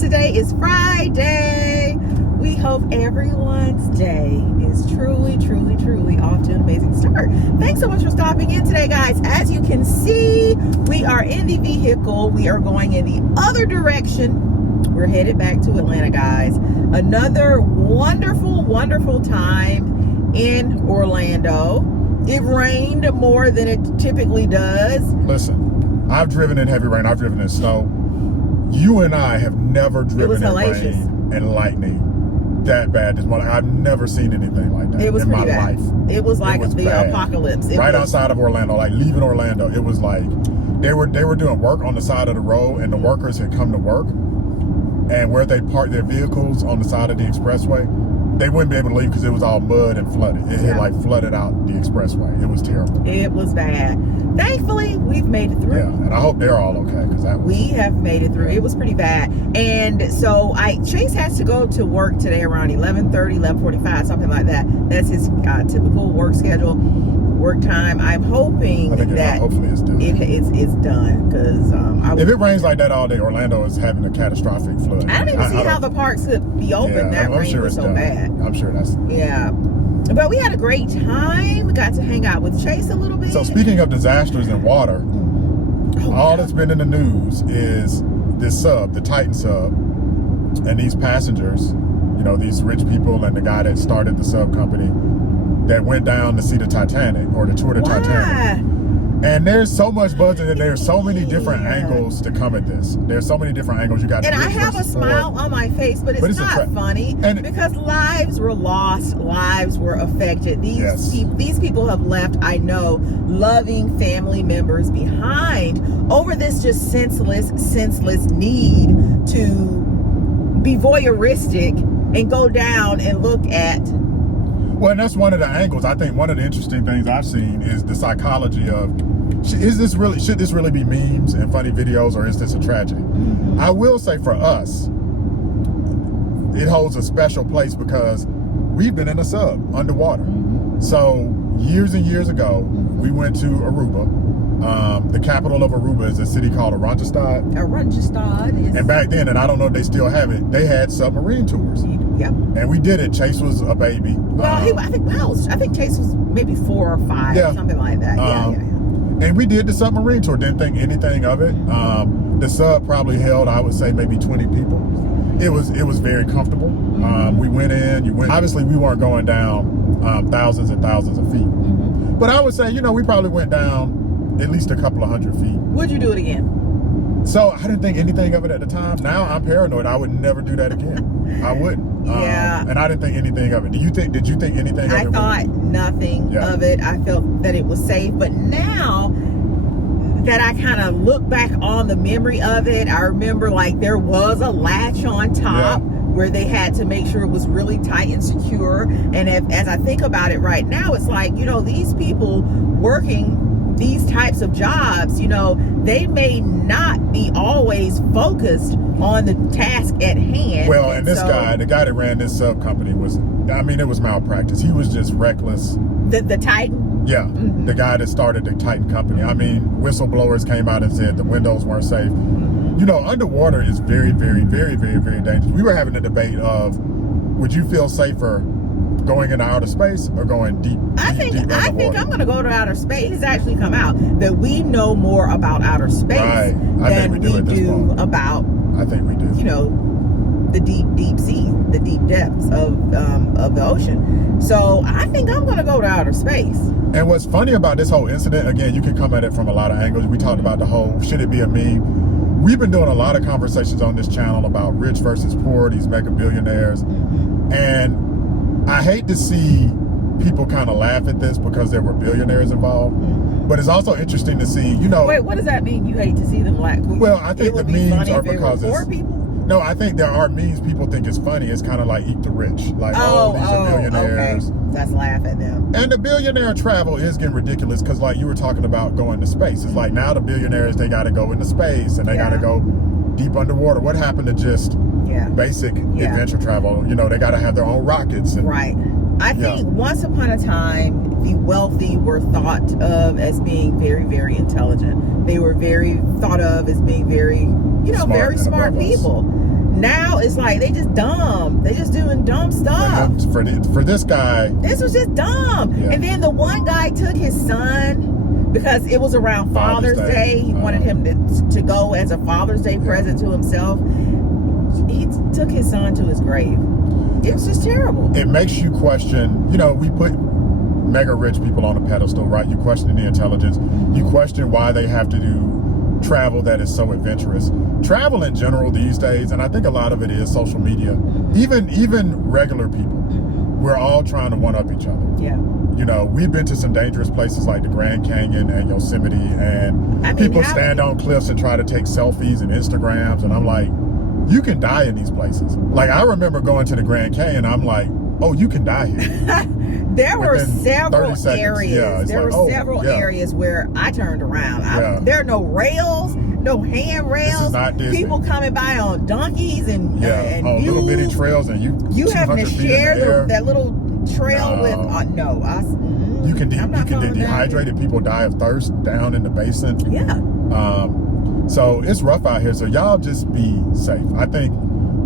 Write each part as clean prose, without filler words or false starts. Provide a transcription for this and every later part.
Today is Friday. We hope everyone's day is truly off to an amazing start. Thanks so much for stopping in today, guys. As you can see, we are in the vehicle. We are going in the other direction. We're headed back to Atlanta, guys. Another wonderful time in Orlando. It rained more than it typically does. Listen, I've driven in heavy rain. I've driven in snow. You and I have never driven in rain and lightning that bad this morning. I've never seen anything like that in my life. It was like the apocalypse. Right outside of Orlando, like leaving Orlando, it was like they were doing work on the side of the road, and the workers had come to work, and where they parked their vehicles on the side of the expressway, they wouldn't be able to leave because it was all mud and flooded. It had like flooded out the expressway. It was terrible. It was bad. Thankfully, we've made it through. Yeah, and I hope they're all okay because we have made it through. It was pretty bad. And so Chase has to go to work today around 11:30, 11:45, something like that. That's his typical work schedule, work time. I'm hoping hopefully it's done. It's done because if it rains like that all day, Orlando is having a catastrophic flood. I don't even see how the parks could be open. That rain was so bad. I'm sure that's But we had a great time. We got to hang out with Chase a little bit. So speaking of disasters in water, all that's been in the news is this sub, the Titan sub, and these passengers, you know, these rich people and the guy that started the sub company that went down to see the Titanic or to tour the Titanic. And there's so much buzz and there's so many different angles to come at this. There's so many different angles you got. And I have a smile on my face, but it's not funny because lives were lost, lives were affected. These people have left, I know, loving family members behind over this just senseless need to be voyeuristic and go down and look at. Well, and that's one of the angles. I think one of the interesting things I've seen is the psychology of, should this really be memes and funny videos, or is this a tragedy? I will say for us, it holds a special place because we've been in a sub underwater. So years and years ago, we went to Aruba. The capital of Aruba is a city called Oranjestad. And back then, and I don't know if they still have it, they had submarine tours. And we did it. Chase was a baby. Well, I think Chase was maybe 4 or 5, something like that. And we did the submarine tour. Didn't think anything of it. The sub probably held, I would say, maybe 20 people. It was very comfortable. We went in. Obviously, we weren't going down thousands and thousands of feet. But I would say, you know, we probably went down at least a couple of 100 feet. Would you do it again? So I didn't think anything of it at the time. Now I'm paranoid. I would never do that again. I wouldn't. And I didn't think anything of it. Did you think anything of it? I thought nothing of it. I felt that it was safe. But now that I kind of look back on the memory of it, I remember like there was a latch on top where they had to make sure it was really tight and secure. And as I think about it right now, it's like, you know, these people working these types of jobs, you know, they may not be always focused on the task at hand. Well, and this guy, the guy that ran this sub company it was malpractice. He was just reckless. The Titan? Yeah, the guy that started the Titan company. I mean, whistleblowers came out and said the windows weren't safe. You know, underwater is very dangerous. We were having a debate of, would you feel safer going into outer space or going deep? I think I'm going to go to outer space. It's actually come out that we know more about outer space than we do about. I think we do. You know, the deep sea, the deep depths of the ocean. So I think I'm going to go to outer space. And what's funny about this whole incident, again, you can come at it from a lot of angles. We talked about the whole, should it be a meme? We've been doing a lot of conversations on this channel about rich versus poor, these mega billionaires, and I hate to see people kind of laugh at this because there were billionaires involved, but it's also interesting to see, you know. Wait, what does that mean? You hate to see them laugh? Well, I think the memes are because poor people. No, I think there are memes people think it's funny. It's kind of like eat the rich, like these are billionaires. Okay. Let's laugh at them. And the billionaire travel is getting ridiculous because, like you were talking about going to space. It's like now the billionaires, they got to go into space and they got to go deep underwater. What happened to just basic adventure travel? You know, they got to have their own rockets. And, I think once upon a time, the wealthy were thought of as being very intelligent. They were thought of as being very, you know, very smart people. Now it's like they just dumb. They just doing dumb stuff. For this guy, this was just dumb. Yeah. And then the one guy took his son because it was around Father's Day. He wanted him to go as a Father's Day present to himself. He took his son to his grave. It was just terrible. It makes you question, you know, we put mega rich people on a pedestal, right? You question the intelligence. You question why they have to do travel that is so adventurous. Travel in general these days, and I think a lot of it is social media. Even regular people, we're all trying to one-up each other. Yeah. You know, we've been to some dangerous places like the Grand Canyon and Yosemite, and people stand on cliffs and try to take selfies and Instagrams, and I'm like, you can die in these places. Like, I remember going to the Grand Canyon, I'm like, oh, you can die here. There were several areas. Yeah, there were several areas where I turned around. There are no rails, no handrails. This is not Disney. People coming by on donkeys and mules. Little bitty trails, and you having to share that little trail with you can get dehydrated. People die of thirst down in the basin. Yeah. So it's rough out here. So y'all just be safe. I think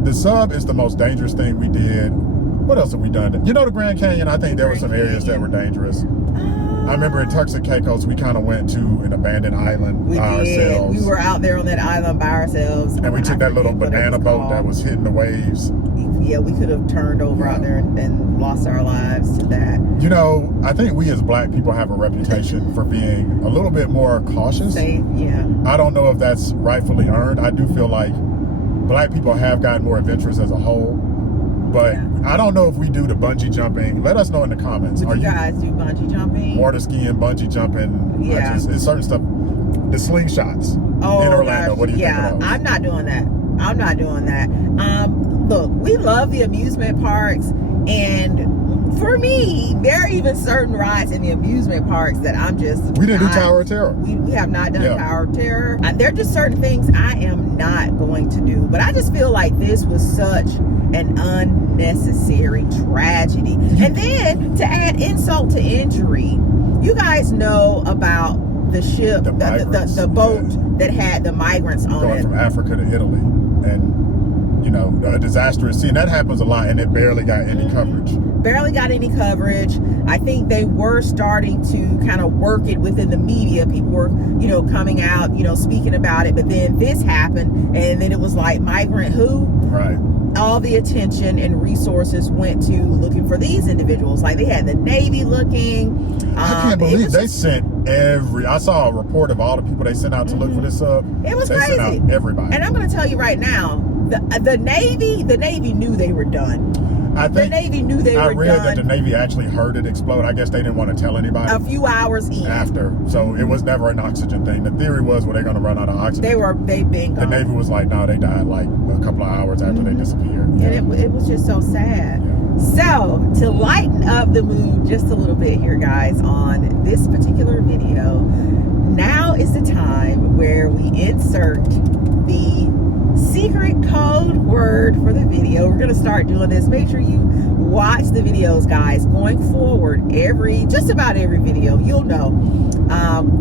the sub is the most dangerous thing we did. What else have we done? You know, the Grand Canyon, I think there were some areas that were dangerous. I remember in Turks and Caicos, we kind of went to an abandoned island by ourselves. We were out there on that island by ourselves. And we took that little banana boat that was hitting the waves. Yeah, we could have turned over out there and lost our lives to that. You know, I think we as black people have a reputation for being a little bit more cautious. Safe, yeah. I don't know if that's rightfully earned. I do feel like black people have gotten more adventurous as a whole. But I don't know if we do the bungee jumping. Let us know in the comments. Would you guys do bungee jumping? Water skiing, bungee jumping. Yeah. It's certain stuff. The slingshots in Orlando. Gosh. What do you think of those? I'm not doing that. I'm not doing that. Look, we love the amusement parks, and for me, there are even certain rides in the amusement parks that I'm just We didn't do Tower of Terror. We have not done Tower of Terror. There are just certain things I am not going to do. But I just feel like this was such an unnecessary tragedy. And then to add insult to injury, you guys know about the ship, the boat that had the migrants on it. Going from Africa to Italy. And, you know, a disastrous scene. That happens a lot, and it barely got any coverage. Barely got any coverage. I think they were starting to kind of work it within the media. People were, you know, coming out, you know, speaking about it. But then this happened, and then it was like, migrant who? Right. All the attention and resources went to looking for these individuals. Like, they had the Navy looking. I can't believe they sent I saw a report of all the people they sent out to look for this sub. It was crazy. They sent out everybody. And I'm going to tell you right now, the Navy knew they were done. I think the Navy knew they were done. I read that the Navy actually heard it explode. I guess they didn't want to tell anybody. A few hours in. After. So it was never an oxygen thing. The theory was, were they going to run out of oxygen? They've been gone. The Navy was like, no, they died like a couple of hours after they disappeared. And it was just so sad. So, to lighten up the mood just a little bit here, guys, on this particular video, now is the time where we insert the secret code word for the video. We're going to start doing this. Make sure you watch the videos, guys. Going forward, just about every video, you'll know,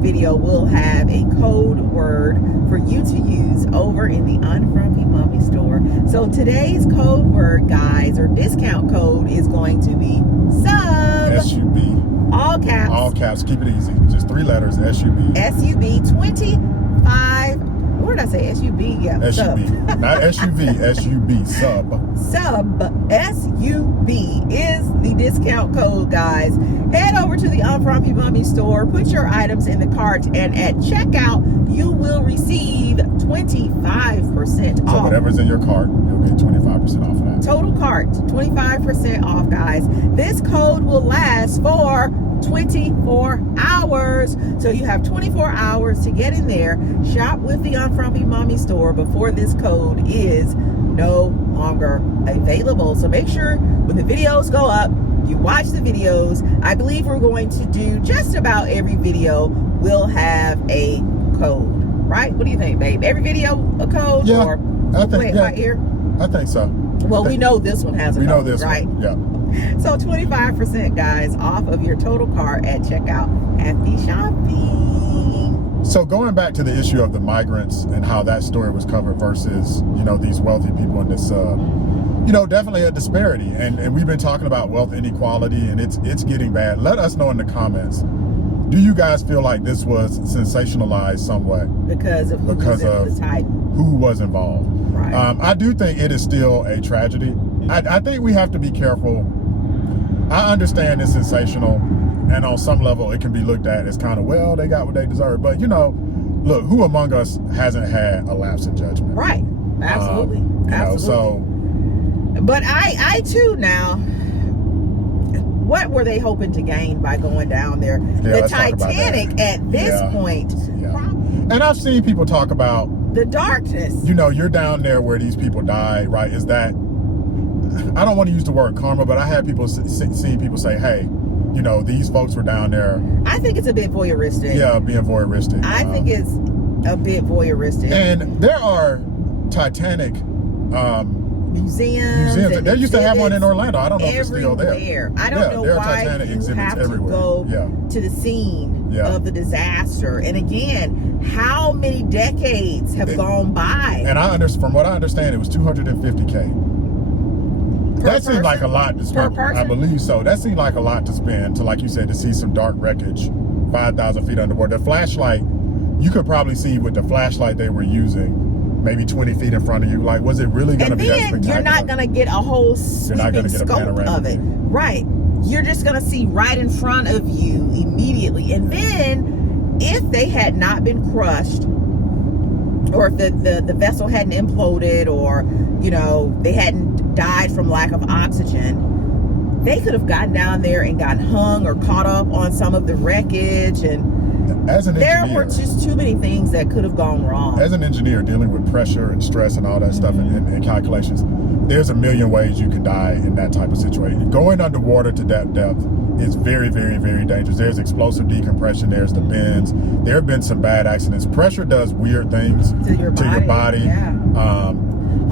video will have a code word for you to use over in the Unfrumpy Mommy store. So today's code word, guys, or discount code, is going to be SUB. SUB. All caps. All caps. Keep it easy. Just 3 letters. SUB. SUB 25. What did I say? SUB? Yeah. SUB. Sub. Not SUV. SUB. Sub. SUB. SUB is the discount code, guys. Head over to the Unfrumpy Mommy store. Put your items in the cart, and at checkout, you will receive 25% off. So whatever's in your cart, you'll get 25% off of that. Total cart, 25% off, guys. This code will last for 24 hours. So you have 24 hours to get in there, shop with the Unfrumpy Mommy store before this code is no longer available. So make sure when the videos go up, you watch the videos. I believe we're going to do just about every video will have a code, right? What do you think, babe? Every video a code? Yeah, or I think, by ear? I think so. Well, we know this one has a code, know this right? one. Yeah. So 25%, guys, off of your total cart at checkout. Happy shopping. So going back to the issue of the migrants and how that story was covered versus, you know, these wealthy people in this, you know, definitely a disparity. And we've been talking about wealth inequality, and it's getting bad. Let us know in the comments. Do you guys feel like this was sensationalized somewhat? Because of who was involved. Right. I do think it is still a tragedy. I think we have to be careful. I understand it's sensational, and on some level it can be looked at as kind of, well, they got what they deserve. But, you know, look, who among us hasn't had a lapse in judgment? Right. Absolutely. Absolutely. So, but I too now, what were they hoping to gain by going down there? Yeah, the Titanic at this point. Yeah. And I've seen people talk about the darkness. You know, you're down there where these people died, right? Is that, I don't want to use the word karma, but I had people see people say, hey, you know, these folks were down there. I think it's a bit voyeuristic. Yeah, being voyeuristic. I think it's a bit voyeuristic. And there are Titanic museums. They used to have one in Orlando. I don't know if it's still there. I don't know why Titanic you exhibits have everywhere. to go to the scene of the disaster. And again, how many decades have gone by? And from what I understand, it was $250K. That seemed like a lot to spend. I believe so. That seemed like a lot to spend to, like you said, to see some dark wreckage, 5,000 feet underwater. The flashlight, you could probably see with the flashlight they were using, maybe 20 feet in front of you. Like, was it really going to be that spectacular? You're not going to get a whole sweeping scope of it. Right. You're just going to see right in front of you immediately. And then, if they had not been crushed, or if the vessel hadn't imploded, or, you know, they hadn't died from lack of oxygen, they could have gotten down there and got hung or caught up on some of the wreckage. And as an engineer, there were just too many things that could have gone wrong. As an engineer dealing with pressure and stress and all that stuff and calculations, there's a million ways you can die in that type of situation. Going underwater to that depth is very, very, very dangerous. There's explosive decompression. There's the bends. There have been some bad accidents. Pressure does weird things to your body. Yeah.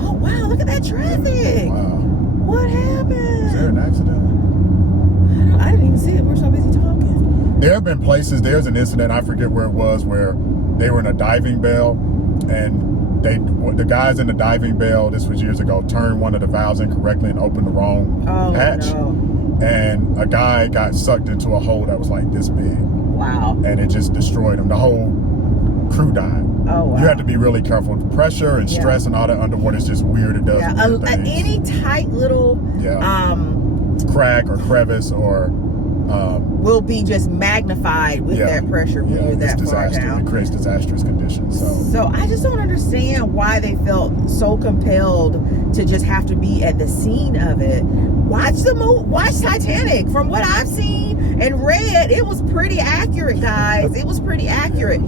Oh, wow, look at that traffic. Wow. What happened? Is there an accident? I didn't even see it. We're so busy talking. There have been places, there's an incident, I forget where it was, where they were in a diving bell, and the guys in the diving bell, this was years ago, turned one of the valves incorrectly and opened the wrong hatch. No. And a guy got sucked into a hole that was like this big. Wow. And it just destroyed him. The whole crew died. Oh, wow. You have to be really careful. Pressure and stress and all that underwater is just weird. It does weird things. Any tight little crack or crevice or will be just magnified with that pressure when you're that far down. It creates disastrous conditions. So I just don't understand why they felt so compelled to just have to be at the scene of it. Watch Titanic. From what I've seen and read, it was pretty accurate, guys. It was pretty accurate.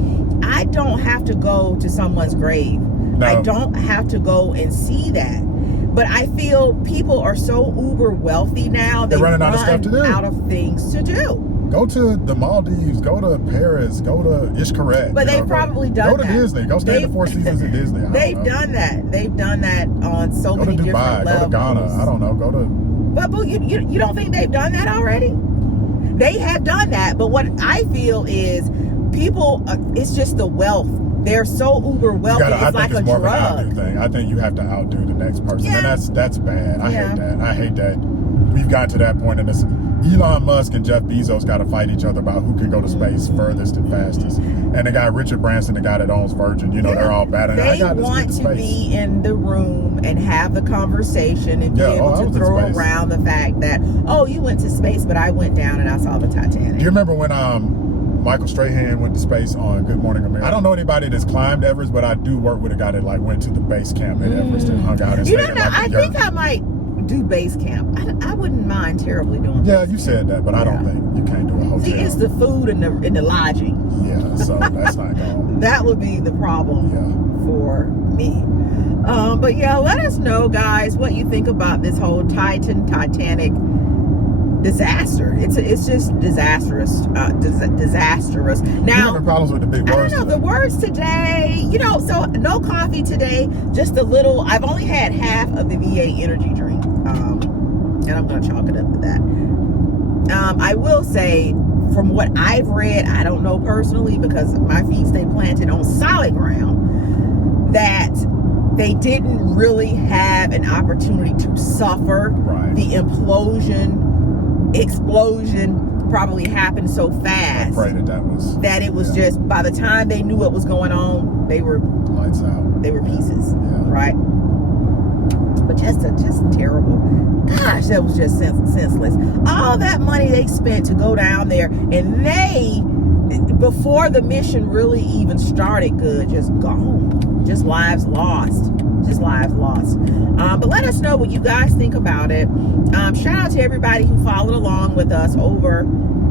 I don't have to go to someone's grave. No. I don't have to go and see that. But I feel people are so uber wealthy now. They're running out of stuff to do. Out of things to do. Go to the Maldives. Go to Paris. Go to Ishkaret. But they've probably done that. Go to Disney. Go stay in the Four Seasons at Disney. They've done that. They've done that on so many different levels. Go to Ghana. I don't know. Go to. But you don't think they've done that already? They have done that. But what I feel is people. It's just the wealth. They're so uber wealthy. It's like a drug. More of an outdo thing. I think you have to outdo the next person, and that's bad. I hate that. I hate that. We've got to that point in this. Elon Musk and Jeff Bezos got to fight each other about who can go to space furthest and fastest. And the guy Richard Branson, the guy that owns Virgin, they're all battling. They want to be in the room and have the conversation and be able to throw around the fact that, you went to space, but I went down and I saw the Titanic. Do you remember when Michael Strahan went to space on Good Morning America? I don't know anybody that's climbed Everest, but I do work with a guy that went to the base camp at Everest and hung out and stayed in I think I might do base camp. I wouldn't mind terribly doing that. Yeah, you said that, but I don't think you can't do a hotel. See, it's the food and the lodging. Yeah, so that's not going. That would be the problem for me. But yeah, let us know, guys, what you think about this whole Titanic disaster. It's just disastrous. Disastrous. Now, you're having problems with the big words. I don't know, the words today, so no coffee today, just a little. I've only had half of the VA energy drink. And I'm gonna chalk it up to that. I will say from what I've read, I don't know personally because my feet stay planted on solid ground, that they didn't really have an opportunity to suffer. Right. The explosion probably happened so fast. I pray that it was just, by the time they knew what was going on, they were lights out. They were pieces. Yeah. Right? But just terrible. Gosh, that was just senseless. All that money they spent to go down there, and they, before the mission really even started good, just gone. Just lives lost. Just lives lost. But let us know what you guys think about it. Shout out to everybody who followed along with us over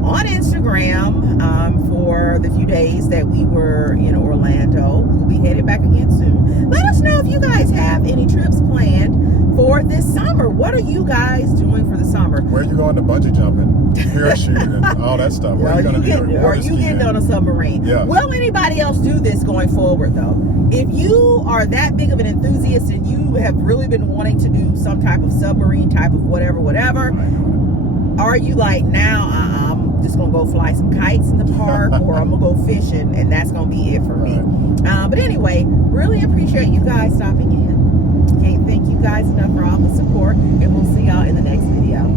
on Instagram for the few days that we were in Orlando. We'll be headed back again soon. Let us know if you guys have any trips planned for this summer. What are you guys doing for the summer? Where are you going to bungee jumping, parachute, and all that stuff? Where are you going to do? Are you getting on a submarine? Yeah. Will anybody else do this going forward, though? If you are that big of an enthusiast and you have really been wanting to do some type of submarine type of whatever, are you like, now I'm just going to go fly some kites in the park, or I'm going to go fishing, and that's going to be it for me. But anyway, really appreciate you guys stopping in. Can't thank you guys enough for all the support, and we'll see y'all in the next video.